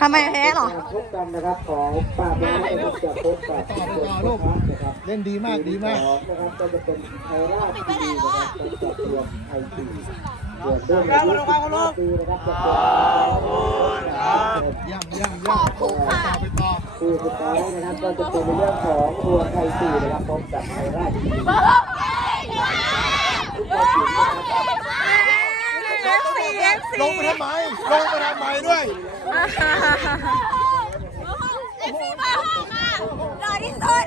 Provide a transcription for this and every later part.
ทำไมแพ้เหรอพบกันนะครับของป้าแม่นะครับจะพบกับทุกคนนะครับเล่นดีมากดีมากสองนะครับก็จะเป็นไทยราชทีวีนะครับเป็นจับรวมไอทีส่วนเรื่องอายุ15ปีนะครับจะเป็นย่ำย่ำย่ำไปต่อคู่สุดท้ายนะครับก็จะเป็นในเรื่องของรวมไทยทีนะครับพบกับไทยราชทีวี ทุกคนอยู่นะครับ FC FC ลงไปทำไม ลงไปทำไมด้วย FC มาห้องอะรอที่สุด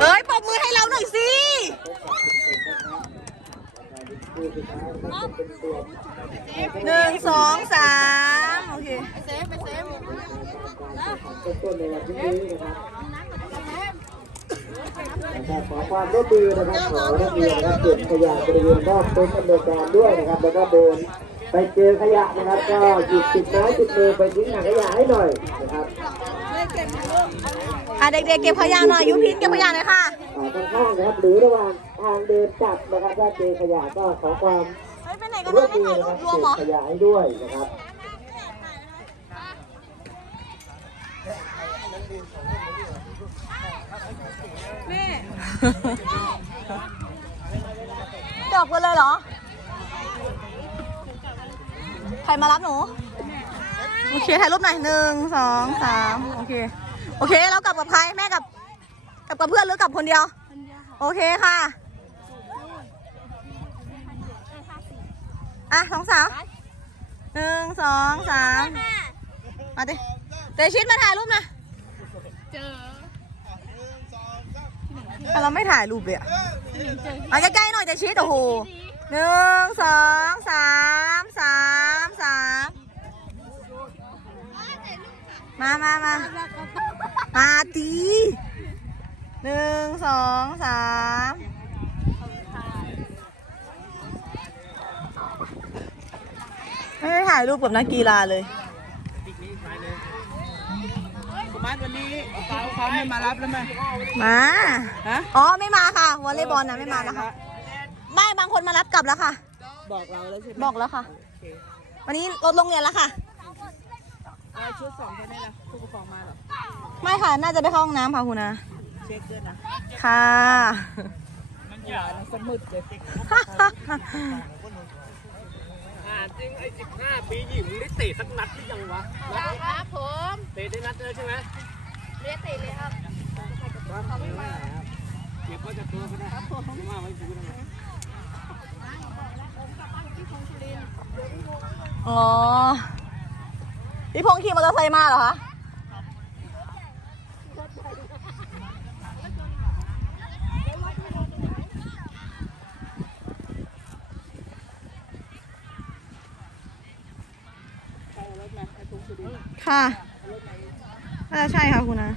เฮ้ยปรบมือให้เราหน่อยสิหนึ่งสองสามโอเคต้นในวันนี้นะครับ นะครับขอความร่วมมือนะครับขอนักเรียนนะครับเก็บขยะบริเวณรอบต้นอำนวยการด้วยนะครับแล้วก็โดนไปเจอขยะนะครับ ก็หยิบติดไม้ติดมือไปทิ้งถังขยะให้หน่อยนะครับอะเด็กๆเก็บขยะหน่อยยุพินเก็บขยะหน่อยค่ะอ่าข้างๆนะครับหรือระหว่างทางเดินกลับนะครับถ้าเจอขยะก็ขอความเฮ้ยไปไหนกันร่วนะมไม่มือถ่ายนะรูครับปรวมเหรอเก็บขยะให้ด้วยนะครับ จบกันเลยเหรอ ใครมารับหนู โอเคถ่ายรูปหน่อยหนึ่งสองสามโอเค โอเค แล้วกลับกับใคร แม่กับ กลับกับเพื่อนหรือกลับคนเดียว โอเคค่ะอะสองสาวหนึ่งสองสามมาดิเตชิดมาถ่ายรูปนะ แต่เราไม่ถ่ายรูปเลยอะมาใกล้ๆหน่อยเตชิดโอ้โหหนึ่งสองสามสามสามมามามามาตีหนึ่งสองสามไม่ได้ถ่ายรูปกับนักกีฬาเลย คุณ มัดวันนี้สาวเขาไม่มารับแล้วไหมมาฮะอ๋อไม่มาค่ะวอลเลย์บอลนะไม่มานะคะไม่บางคนมารับกลับแล้วค่ะ บอกเราแล้วใช่ไหมบอกแล้วค่ะ วันนี้รถโรงเรียนแล้วค่ะเอาชุดสองคนนี้ละผู้ปกครองมาเหรอไม่ค่ะน่าจะไปเข้าห้องน้ำค่ะคุณนะเช็คด้วยนะค่ะหวานสมุดเลย อ่าจริงไอ้สิบห้าปีหญิงมึงได้เตะสักนัดหรือยังวะครับผมเตะได้นัดเลยใช่ไหมเรียกเตะเลยครับเก็บไว้กับตัวก็ได้ครับผมไม่ว่าไว้กูทำไมอ๋อพี่พงษ์ขี่มอเตอร์ไซค์มาเหรอคะ ค่ะน่าจะใช่ค่ะคุณนะ